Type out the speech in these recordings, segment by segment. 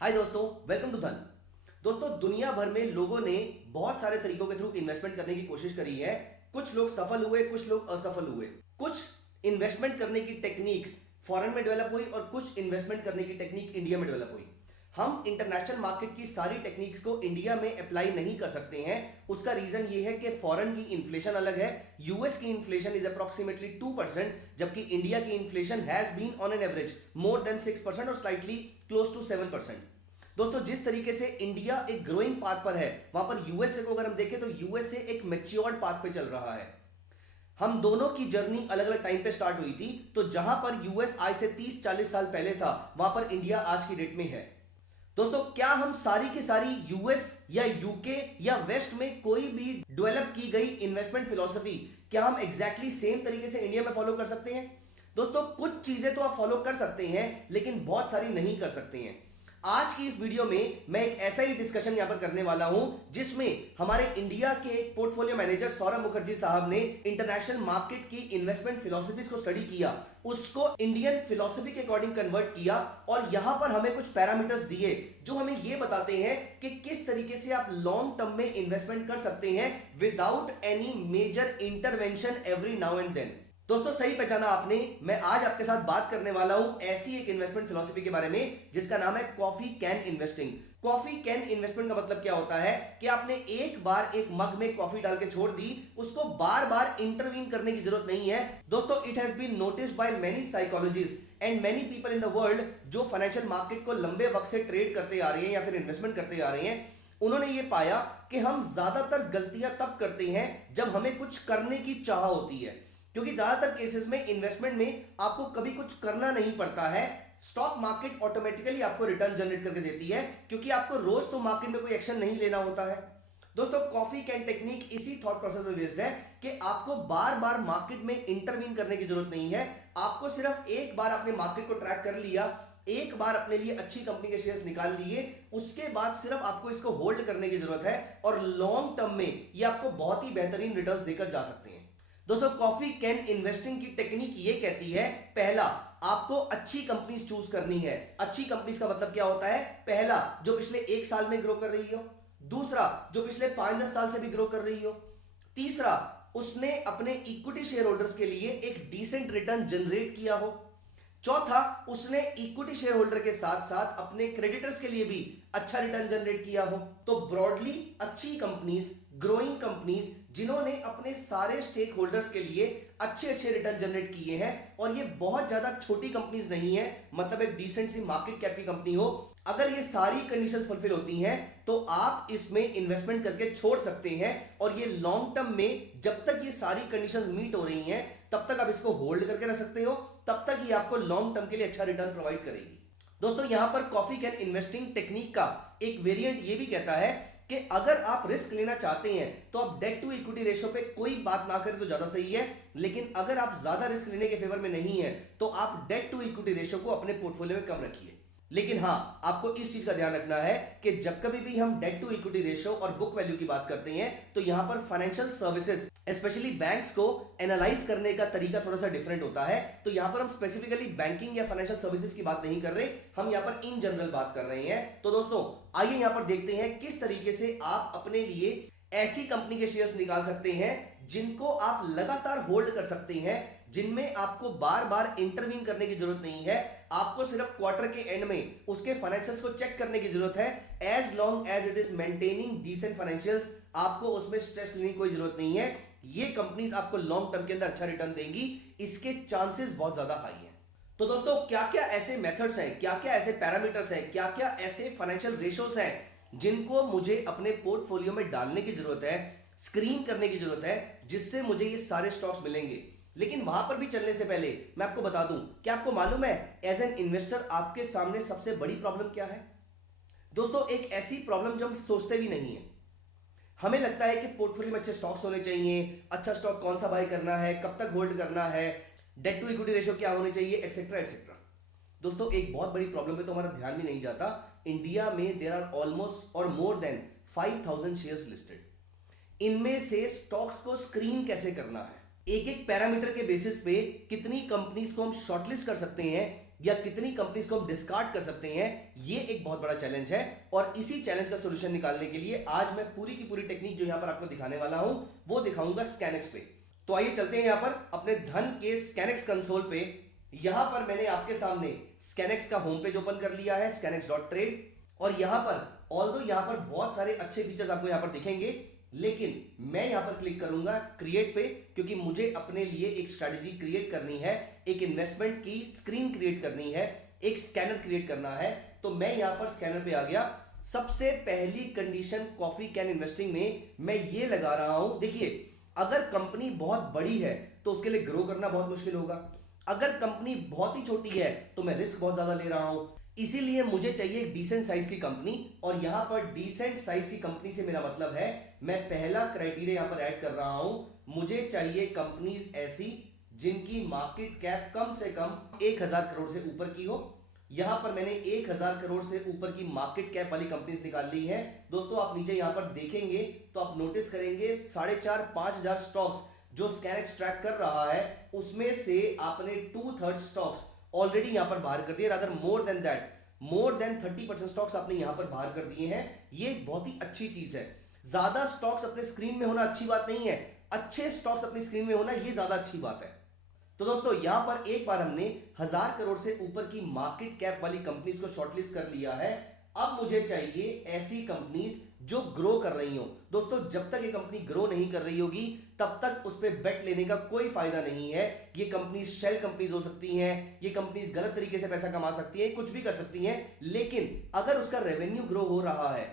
हाय दोस्तों, welcome to धन। दोस्तों, दुनिया भर में लोगों ने बहुत सारे तरीकों के थ्रू इन्वेस्टमेंट करने की कोशिश करी है। कुछ लोग सफल हुए, कुछ लोग असफल हुए। कुछ इन्वेस्टमेंट करने की टेक्निक्स फॉरेन में डेवलप हुई और कुछ इन्वेस्टमेंट करने की टेक्निक इंडिया में डेवलप हुई। हम इंटरनेशनल मार्केट की सारी टेक्निक्स को इंडिया में अप्लाई नहीं कर सकते हैं। उसका रीजन ये है कि फॉरेन की इन्फ्लेशन अलग है। यूएस की इन्फ्लेशन इज अप्रोक्सीमेटली 2%, जबकि इंडिया की inflation has been on an average more than 6% और स्लाइटली क्लोज टू 7%। दोस्तों, जिस तरीके से इंडिया एक ग्रोइंग पाथ पर है, वहां पर यूएसए को अगर हम देखें तो यूएसए एक मैच्योर्ड पाथ पे चल रहा है। हम दोनों की जर्नी अलग अलग टाइम पे स्टार्ट हुई थी। तो जहां पर यूएस आज से 30-40 साल पहले था, वहां पर इंडिया आज की डेट में है। दोस्तों, क्या हम सारी की सारी यूएस या यूके या वेस्ट में कोई भी डेवलप की गई इन्वेस्टमेंट फिलॉसफी क्या हम एग्जैक्टली सेम तरीके से इंडिया में फॉलो कर सकते हैं? दोस्तों, कुछ चीजें तो आप फॉलो कर सकते हैं, लेकिन बहुत सारी नहीं कर सकते हैं। आज की इस वीडियो में मैं एक ऐसा ही डिस्कशन यहां पर करने वाला हूं जिसमें हमारे इंडिया के एक पोर्टफोलियो मैनेजर सौरभ मुखर्जी साहब ने इंटरनेशनल मार्केट की इन्वेस्टमेंट फिलॉसफीज को स्टडी किया, उसको इंडियन फिलॉसफी के अकॉर्डिंग कन्वर्ट किया और यहां पर हमें कुछ पैरामीटर्स दिए जो हमें यह बताते हैं कि किस तरीके से आप लॉन्ग टर्म में इन्वेस्टमेंट कर सकते हैं without any major intervention every now and then. दोस्तों, सही पहचाना आपने। मैं आज आपके साथ बात करने वाला हूं ऐसी एक इन्वेस्टमेंट फिलॉसफी के बारे में जिसका नाम है coffee can investing. Coffee can investment का मतलब क्या होता है कि आपने एक बार एक मग में कॉफी डाल के छोड़ दी, उसको बार बार इंटरवीन करने की जरूरत नहीं है। दोस्तों, it has been noticed by many psychologist and many people in the world जो फाइनेंशियल मार्केट को लंबे वक्त से ट्रेड करते आ रहे हैं या फिर इन्वेस्टमेंट करते आ रहे हैं। उन्होंने ये पाया कि हम ज्यादातर गलतियां तब करते हैं जब हमें कुछ करने की चाह होती है, क्योंकि ज्यादातर केसेस में इन्वेस्टमेंट में आपको कभी कुछ करना नहीं पड़ता है। स्टॉक मार्केट ऑटोमेटिकली आपको रिटर्न जनरेट करके देती है, क्योंकि आपको रोज तो मार्केट में कोई एक्शन नहीं लेना होता है। दोस्तों, कॉफी कैन टेक्निक इसी थॉट प्रोसेस में बेस्ड है कि आपको बार बार मार्केट में इंटरवीन करने की जरूरत नहीं है। आपको सिर्फ एक बार अपने मार्केट को ट्रैक कर लिया, एक बार अपने लिए अच्छी कंपनी के शेयर्स निकाल लिए, उसके बाद सिर्फ आपको इसको होल्ड करने की जरूरत है और लॉन्ग टर्म में ये आपको बहुत ही बेहतरीन रिटर्न्स देकर जा सकते हैं। दोस्तों, कॉफी कैन इन्वेस्टिंग की टेक्निक ये कहती है, पहला, आपको अच्छी कंपनीज चूज करनी है। अच्छी कंपनीज का मतलब क्या होता है? पहला, जो पिछले 1 साल में ग्रो कर रही हो। दूसरा, जो पिछले 5-10 साल से भी ग्रो कर रही हो। तीसरा, उसने अपने इक्विटी शेयर होल्डर्स के लिए एक डिसेंट रिटर्न जनरेट किया हो। चौथा, उसने इक्विटी शेयर होल्डर के साथ साथ अपने क्रेडिटर्स के लिए भी अच्छा रिटर्न जनरेट किया हो। तो ब्रॉडली अच्छी कंपनीज, ग्रोइंग कंपनीज जिन्होंने अपने सारे स्टेक होल्डर्स के लिए अच्छे अच्छे रिटर्न जनरेट किए हैं, और ये बहुत ज्यादा छोटी कंपनीज नहीं है, मतलब एक डिसेंट सी मार्केट कैप की कंपनी हो। अगर ये सारी कंडीशंस फुलफिल होती हैं तो आप इसमें इन्वेस्टमेंट करके छोड़ सकते हैं, और ये लॉन्ग टर्म में जब तक ये सारी कंडीशंस मीट हो रही हैं तब तक आप इसको होल्ड करके रख सकते हो, तब तक ये आपको लॉन्ग टर्म के लिए अच्छा रिटर्न प्रोवाइड करेगी। दोस्तों, यहां पर कॉफी कैन इन्वेस्टिंग टेक्निक का एक वेरिएंट ये भी कहता है कि अगर आप रिस्क लेना चाहते हैं तो आप डेट टू इक्विटी रेशियो पे कोई बात ना करें तो ज्यादा सही है, लेकिन अगर आप ज्यादा रिस्क लेने के फेवर में नहीं है तो आप डेट टू इक्विटी रेशियो को अपने पोर्टफोलियो में कम रखिए। लेकिन हां, आपको इस चीज का ध्यान रखना है कि जब कभी भी हम डेट टू इक्विटी रेशियो और बुक वैल्यू की बात करते हैं तो यहां पर फाइनेंशियल सर्विसेज स्पेशली बैंक्स को एनालाइज करने का तरीका थोड़ा सा डिफरेंट होता है। तो यहां पर हम स्पेसिफिकली बैंकिंग या फाइनेंशियल सर्विसेज की बात नहीं कर रहे, हम यहां पर इन जनरल बात कर रहे हैं। तो दोस्तों, आइए यहां पर देखते हैं किस तरीके से आप अपने लिए ऐसी कंपनी के शेयर्स निकाल सकते हैं जिनको आप लगातार होल्ड कर सकते हैं, जिनमें आपको बार बार इंटरवीन करने की जरूरत नहीं है। आपको सिर्फ क्वार्टर के एंड में उसके फाइनेंशियल्स को चेक करने की जरूरत है। As long as it is maintaining decent financials, आपको उसमें स्ट्रेस लेने की कोई जरूरत नहीं है। ये कंपनीज आपको लॉन्ग टर्म के अंदर अच्छा रिटर्न देंगी, इसके चांसेस बहुत ज्यादा हाई हैं। तो दोस्तों, क्या क्या ऐसे मेथड्स हैं, क्या क्या ऐसे पैरामीटर्स हैं, क्या क्या ऐसे फाइनेंशियल रेशियोज हैं जिनको मुझे अपने पोर्टफोलियो में डालने की जरूरत है, स्क्रीन करने की जरूरत है, जिससे मुझे ये सारे स्टॉक्स मिलेंगे। लेकिन वहां पर भी चलने से पहले मैं आपको बता दूं, क्या आपको मालूम है एज एन इन्वेस्टर आपके सामने सबसे बड़ी प्रॉब्लम क्या है? दोस्तों, एक ऐसी प्रॉब्लम जो हम सोचते भी नहीं है। हमें लगता है कि पोर्टफोलियो में अच्छे स्टॉक्स होने चाहिए, अच्छा स्टॉक कौन सा बाय करना है, कब तक होल्ड करना है, डेट टू इक्विटी रेशियो क्या होनी चाहिए, एक्सेट्रा एक्सेट्रा। दोस्तों, एक बहुत बड़ी प्रॉब्लम है तो हमारा ध्यान भी नहीं जाता। इंडिया में देयर आर ऑलमोस्ट और मोर देन 5000 शेयर्स लिस्टेड। इनमें से स्टॉक्स को स्क्रीन कैसे करना है, एक एक पैरामीटर के बेसिस पे कितनी कंपनीज को हम शॉर्टलिस्ट कर सकते हैं, या कितनी कंपनीज को हम डिस्कार्ड कर सकते हैं, ये एक बहुत बड़ा चैलेंज है। और इसी चैलेंज का सॉल्यूशन निकालने के लिए आज मैं पूरी की पूरी टेक्निक जो यहां पर आपको दिखाने वाला हूं वो दिखाऊंगा स्कैनएक्स पे। तो आइए चलते हैं यहां पर अपने धन के स्कैनएक्स कंसोल पे। यहां पर मैंने आपके सामने स्कैनएक्स का होम पेज ओपन कर लिया है, scanex.trade। और यहां पर ऑल्दो यहां पर बहुत सारे अच्छे फीचर्स आपको यहां पर दिखेंगे, लेकिन मैं यहां पर क्लिक करूंगा क्रिएट पे, क्योंकि मुझे अपने लिए एक स्ट्रैटेजी क्रिएट करनी है, एक इन्वेस्टमेंट की स्क्रीन क्रिएट करनी है, एक स्कैनर क्रिएट करना है। तो मैं यहां पर स्कैनर पे आ गया। सबसे पहली कंडीशन कॉफी कैन इन्वेस्टिंग में मैं ये लगा रहा हूं, देखिए अगर कंपनी बहुत बड़ी है तो उसके लिए ग्रो करना बहुत मुश्किल होगा, अगर कंपनी बहुत ही छोटी है तो मैं रिस्क बहुत ज्यादा ले रहा हूं। इसीलिए मुझे चाहिए एक डिसेंट साइज की कंपनी, और यहां पर डिसेंट साइज की कंपनी से मेरा मतलब है, मैं पहला क्राइटेरिया यहां पर ऐड कर रहा हूं, मुझे चाहिए कंपनीज ऐसी जिनकी मार्केट कैप कम से कम 1000 करोड़ से ऊपर की हो। यहां पर मैंने 1000 करोड़ से ऊपर की मार्केट कैप वाली कंपनीज निकाल ली है। दोस्तों आप नीचे यहां पर देखेंगे तो आप नोटिस करेंगे 4,500-5,000 स्टॉक्स जो स्कैनएक्स ट्रैक कर रहा है, उसमें से आपने 2/3 स्टॉक्स ऑलरेडी यहां पर बाहर कर दिए, rather more than that, more than 30% stocks आपने यहां पर बाहर कर दिए हैं। ये एक बहुत ही अच्छी चीज है। ज्यादा स्टॉक्स अपने स्क्रीन में होना अच्छी बात नहीं है, अच्छे स्टॉक्स अपनी स्क्रीन में होना ये ज्यादा अच्छी बात है। तो दोस्तों यहां पर एक बार हमने 1000 करोड़ से ऊपर की मार्केट कैप वाली कंपनीज को शॉर्टलिस्ट कर लिया है। अब मुझे चाहिए ऐसी कंपनीज जो ग्रो कर रही हो। दोस्तों जब तक ये कंपनी ग्रो नहीं कर रही होगी तब तक उस पर बेट लेने का कोई फायदा नहीं है। ये कंपनीज शेल कंपनीज हो सकती हैं, ये कंपनीज गलत तरीके से पैसा कमा सकती हैं, कुछ भी कर सकती हैं, लेकिन अगर उसका रेवेन्यू ग्रो हो रहा है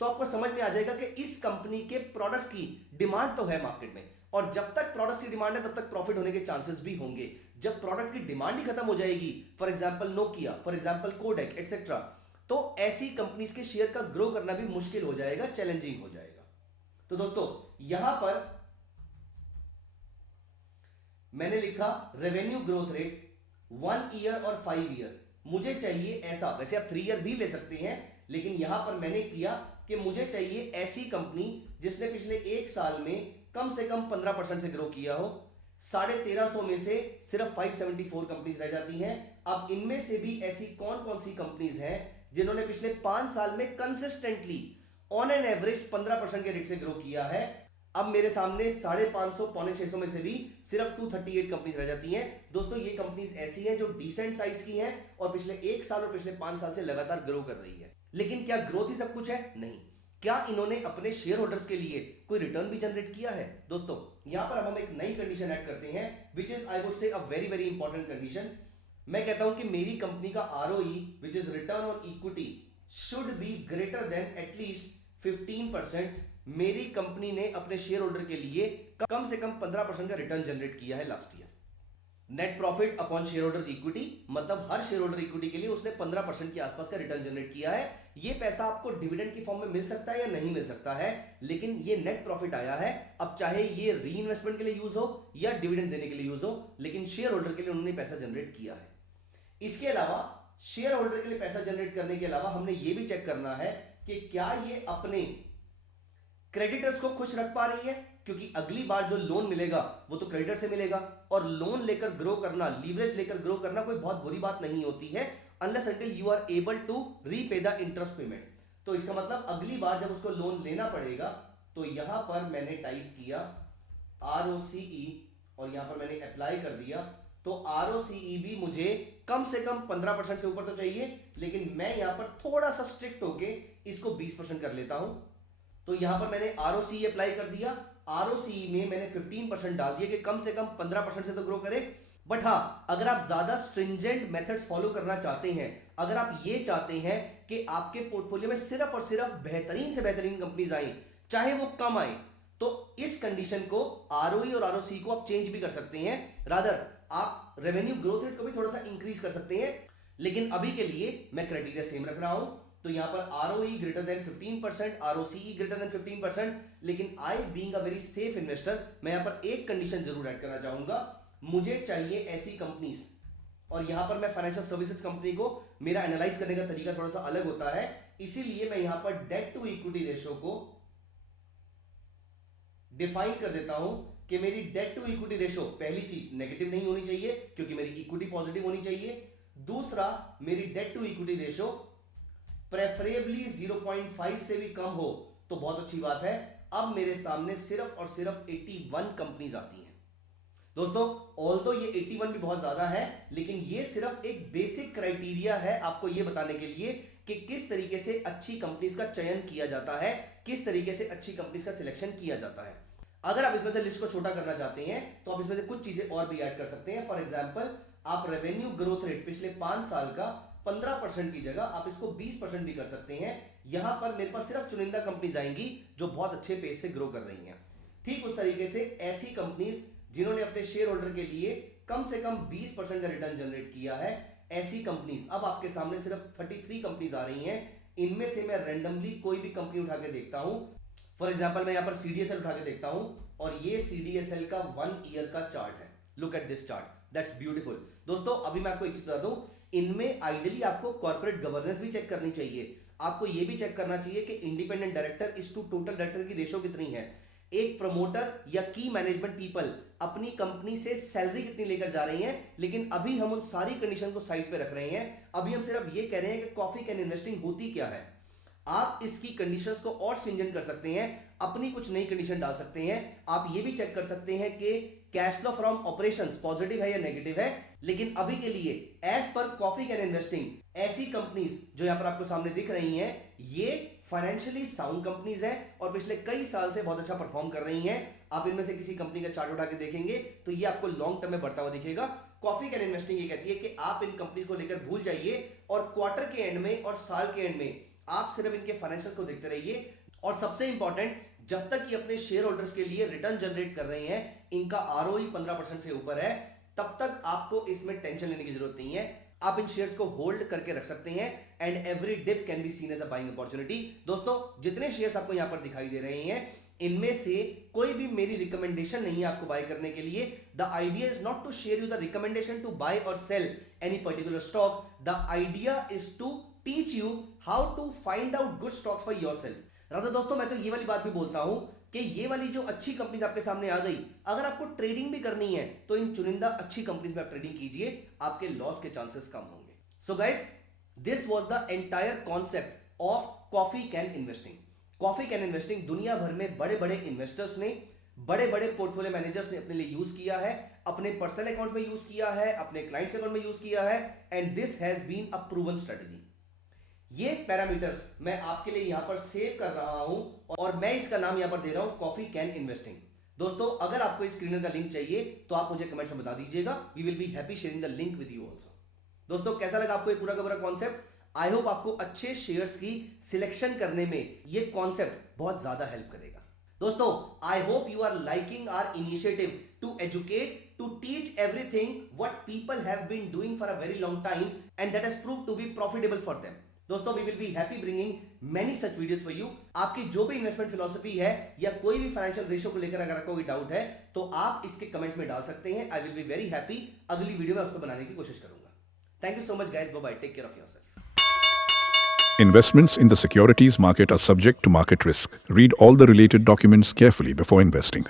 तो आपको समझ में आ जाएगा कि इस कंपनी के प्रोडक्ट्स की डिमांड तो है मार्केट में, और जब तक प्रोडक्ट की डिमांड है तब तक प्रॉफिट होने के चांसेस भी होंगे। जब प्रोडक्ट की डिमांड ही खत्म हो जाएगी, for example Nokia, for example Kodak etcetera, तो ऐसी कंपनीज के शेयर का ग्रो करना भी मुश्किल हो जाएगा, चैलेंजिंग हो जाएगा। तो दोस्तों यहां पर मैंने लिखा रेवेन्यू ग्रोथ रेट 1 ईयर और 5 ईयर, मुझे चाहिए ऐसा। वैसे आप 3 ईयर भी ले सकते हैं, लेकिन यहां पर मैंने किया कि मुझे चाहिए ऐसी कंपनी जिसने पिछले 1 साल में कम से कम 15% से ग्रो किया हो। 1350 में से सिर्फ 574 कंपनीज रह जाती हैं। अब इनमें से भी ऐसी कौन कौन सी कंपनीज हैं जिन्होंने पिछले 5 साल में कंसिस्टेंटली ऑन एन एवरेज 15% के रेट से ग्रो किया है। अब मेरे सामने 550 पौने 600 में से भी सिर्फ 238 कंपनीज रह जाती हैं। दोस्तों ये कंपनीज ऐसी हैं जो डिसेंट साइज की हैं और पिछले 1 साल और पिछले 5 साल से लगातार ग्रो कर रही है। लेकिन क्या ग्रोथ ही सब कुछ है? नहीं। क्या इन्होंने अपने शेयर होल्डर्स के लिए कोई रिटर्न भी जनरेट किया है? दोस्तों यहां पर अब हम एक नई कंडीशन ऐड करते हैं, which is I would say a very very important condition. मैं कहता हूं कि मेरी कंपनी का ROE which is return on equity should be greater than at least 15%। मेरी कंपनी ने अपने शेयर होल्डर के लिए कम से कम 15% का रिटर्न जनरेट किया है last year. Net profit upon share holder equity, मतलब हर शेयर होल्डर इक्विटी के लिए उसने 15% के आसपास का रिटर्न जनरेट किया है। ये पैसा आपको डिविडेंड की फॉर्म में मिल सकता है या नहीं मिल सकता है, लेकिन ये नेट प्रॉफिट आया है। अब चाहे ये री इन्वेस्टमेंट के लिए यूज हो या डिविडेंड देने के लिए यूज हो, लेकिन शेयर होल्डर के लिए उन्होंने पैसा जनरेट किया है। इसके अलावा शेयर होल्डर के लिए पैसा जनरेट करने के अलावा हमने ये भी चेक करना है कि क्या ये अपने क्रेडिटर्स को खुश रख पा रही है, क्योंकि अगली बार जो लोन मिलेगा वो तो क्रेडिटर से मिलेगा, और लोन लेकर ग्रो करना, लीवरेज लेकर ग्रो करना कोई बहुत बुरी बात नहीं होती है, unless until you are able to repay the interest payment. तो इसका मतलब अगली बार जब उसको लोन लेना पड़ेगा, तो यहां पर मैंने टाइप किया ROCE और यहां पर मैंने अप्लाई कर दिया। तो ROCE भी मुझे कम से कम 15% से ऊपर तो चाहिए, लेकिन मैं यहां पर थोड़ा सा स्ट्रिक्ट होके इसको 20% कर लेता हूं। तो यहां पर मैंने ROCE अप्लाई कर दिया। ROCE में मैंने 15% डाल दिया कि कम से कम 15% से तो ग्रो करे। बट हां, अगर आप ज्यादा स्ट्रिंजेंट मेथड्स फॉलो करना चाहते हैं, अगर आप ये चाहते हैं कि आपके पोर्टफोलियो में सिर्फ और सिर्फ बेहतरीन से बेहतरीन कंपनीज आए, चाहे वो कम आए, तो इस कंडीशन को ROE और ROCE को आप चेंज भी कर सकते हैं। रादर आप रेवेन्यू ग्रोथ रेट को भी थोड़ा सा इंक्रीज कर सकते हैं, लेकिन अभी के लिए मैं क्राइटेरिया सेम रख रहा हूं। तो यहां पर ROE greater than 15%, ROCE greater than 15%, लेकिन I being a very safe investor, मैं यहां पर एक कंडीशन जरूर ऐड करना चाहूंगा, मुझे चाहिए ऐसी कंपनीज, और यहां पर मैं फाइनेंशियल सर्विसेज कंपनी को, मेरा एनालाइज करने का तरीका थोड़ा सा अलग होता है, इसीलिए मैं यहां पर डेट टू इक्विटी रेशियो को डिफाइन कर देता हूं कि मेरी डेट टू इक्विटी रेशियो, पहली चीज नेगेटिव नहीं होनी चाहिए क्योंकि मेरी इक्विटी पॉजिटिव होनी चाहिए। दूसरा, मेरी debt to equity ratio preferably 0.5 से भी कम हो तो बहुत अच्छी बात है। अब मेरे सामने सिर्फ और सिर्फ 81 कंपनीज आती हैं। दोस्तों, ऑल्दो ये 81 भी बहुत ज्यादा है, लेकिन ये सिर्फ एक बेसिक क्राइटेरिया है आपको ये बताने के लिए कि किस तरीके से अच्छी कंपनीज का चयन किया जाता है, किस तरीके से अच्छी कंपनीज का सिलेक्शन किया जाता है। अगर आप इसमें से लिस्ट को छोटा करना चाहते हैं तो आप इसमें से कुछ चीजें और भी ऐड कर सकते हैं। फॉर एग्जांपल, आप रेवेन्यू ग्रोथ रेट पिछले 5 साल का 15% की जगह आप इसको 20% भी कर सकते हैं। यहां पर मेरे पास सिर्फ चुनिंदा कंपनीज आएंगी जो बहुत अच्छे पेस से ग्रो कर रही हैं। ठीक उस तरीके से ऐसी कंपनीज जिन्होंने अपने शेयर होल्डर के लिए कम से कम 20% का रिटर्न जनरेट किया है, ऐसी कंपनीज अब आपके सामने सिर्फ 33 कंपनीज आ रही हैं। इनमें से मैं रैंडमली कोई भी कंपनी उठा के देखता हूं। फॉर एग्जांपल, मैं यहां पर सीडीएसएल उठा के देखता हूं और ये सीडीएसएल का 1 ईयर का चार्ट है। Look at this chart, that's beautiful. दोस्तों, अभी मैं आपको एक चीज बता दूं, इनमें आइडियली आपको कॉर्पोरेट गवर्नेंस भी चेक करनी चाहिए। आपको यह भी चेक करना चाहिए कि इंडिपेंडेंट डायरेक्टर इस टू टोटल डायरेक्टर की रेशो कितनी है। एक प्रमोटर या की मैनेजमेंट पीपल अपनी कंपनी से सैलरी कितनी लेकर जा रही हैं। लेकिन अभी हम उन सारी कंडीशन को साइड पे रख रहे हैं। अभी हम सिर्फ ये कह रहे हैं कि कॉफी कैन इन्वेस्टिंग होती क्या है। आप इसकी कंडीशंस को और स्ट्रिंजेंट कर सकते हैं, अपनी कुछ नई कंडीशन डाल सकते हैं। आप ये भी चेक कर सकते हैं कि cash flow from operations positive है या नेगेटिव है। लेकिन अभी के लिए as per coffee can investing, ऐसी कंपनीज जो यहां पर आपको सामने दिख रही हैं, ये फाइनेंशियली साउंड कंपनीज हैं और पिछले कई साल से बहुत अच्छा परफॉर्म कर रही हैं। आप इनमें से किसी कंपनी का चार्ट उठा के देखेंगे तो ये आपको लॉन्ग टर्म में बढ़ता हुआ दिखेगा। कॉफी कैन इन्वेस्टिंग ये कहती है कि आप इन कंपनीज को लेकर भूल जाइए और क्वार्टर के एंड में और साल के एंड में आप सिर्फ इनके फाइनेंशियल्स को देखते रहिए। और सबसे इंपॉर्टेंट, जब तक ये अपने शेयर होल्डर्स के लिए रिटर्न जनरेट कर रहे हैं, इनका आरओई 15% से ऊपर है, तब तक आपको इसमें टेंशन लेने की जरूरत नहीं है। आप इन शेयर्स को होल्ड करके रख सकते हैं and every dip can be seen as a buying opportunity. दोस्तों, जितने शेयर्स आपको यहां पर दिखाई दे रहे हैं, इनमें से कोई भी मेरी रिकमेंडेशन नहीं है आपको बाय करने के लिए। The idea is not to share you the recommendation to buy और sell any particular stock. The idea is to teach you how to find out good stock for yourself. Radha दोस्तों, मैं तो ये वाली बात भी बोलता हूं कि ये वाली जो अच्छी कंपनीज आपके सामने आ गई, अगर आपको ट्रेडिंग भी करनी है तो इन चुनिंदा अच्छी कंपनीज में आप ट्रेडिंग कीजिए, आपके लॉस के चांसेस कम होंगे। So guys, this was the entire concept of coffee can investing. Coffee can investing दुनिया भर में बड़े बड़े इन्वेस्टर्स ने, बड़े बड़े पोर्टफोलियो मैनेजर्स ने अपने लिए यूज किया है, अपने पर्सनल अकाउंट में यूज किया है, अपने क्लाइंट्स के अकाउंट में यूज किया है, and this has been a proven strategy. ये पैरामीटर्स मैं आपके लिए यहां पर सेव कर रहा हूं और मैं इसका नाम यहां पर दे रहा हूं कॉफी कैन इन्वेस्टिंग। दोस्तों, अगर आपको इस स्क्रीनर का लिंक चाहिए तो आप मुझे कमेंट्स में बता दीजिएगा। We will be happy sharing the link with you also. दोस्तों, कैसा लगा आपको ये पूरा का पूरा कॉन्सेप्ट? आई होप आपको अच्छे शेयर्स की सिलेक्शन करने में ये कॉन्सेप्ट बहुत ज्यादा हेल्प करेगा। दोस्तों, I hope you are liking our initiative to educate, to teach everything what people have been doing for a very long time and that has proved to be profitable for them. दोस्तों, we will be happy bringing many such videos for you. आपकी जो भी investment philosophy है या कोई भी financial ratio को लेकर अगर आपको कोई डाउट है तो आप इसके कमेंट्स में डाल सकते हैं। I will be very happy, अगली वीडियो में उसको बनाने की कोशिश करूंगा। Thank you so much guys, bye bye, take care of yourself. Investments in the securities market are subject to market risk. Read all the related documents carefully before investing.